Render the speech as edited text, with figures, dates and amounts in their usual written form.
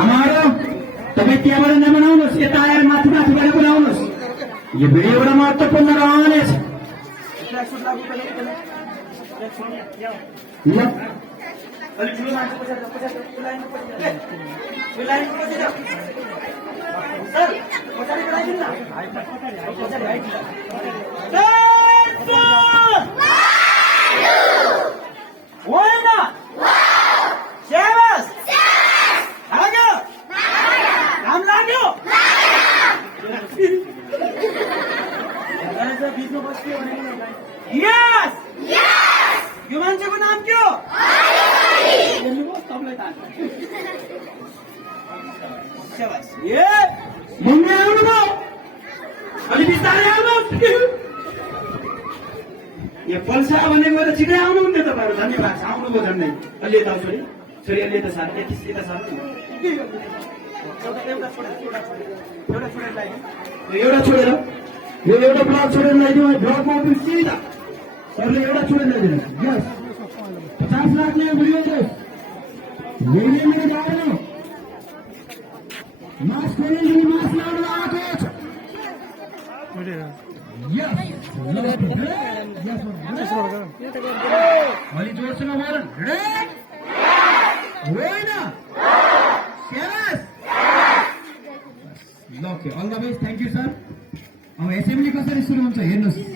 आमाहरू तपाईँ त्यहाँबाट नबनाउनुहोस्, यता आएर माथि माथिबाट बनाउनुहोस्। यो भिडियो एउटा महत्त्वपूर्ण रहनेछ। यस यो मान्छेको नाम के हो? मम्मी आउनुभयो, अलि बिस्तारै आउनुहोस्। यो पल्सा भनेको त छिटै आउनुहुन्थ्यो तपाईँहरू, धन्यवाद छ, आउनुभयो झन्डै। अलि यता छोरी छोरी अलि यता साह्रो, यता साह्रो। एउटा छोडेर यो एउटा ब्लक छोडेर ल्याइदिउँ, ब्लकमा सिधा सरले एउटा छोडेर ल्याइदिनु। यस 50 लाख ल्यायो भिडियो चाहिँ यही मेरो गाउँमा मास खोलिदिनु, मास ल्याउनु आएको छ। यस अलि जोडसँग बोल। होइन ल, okay, all the best, thank you sir. अब एसेम्ब्ली कसरी सुरु हुन्छ हेर्नुहोस्।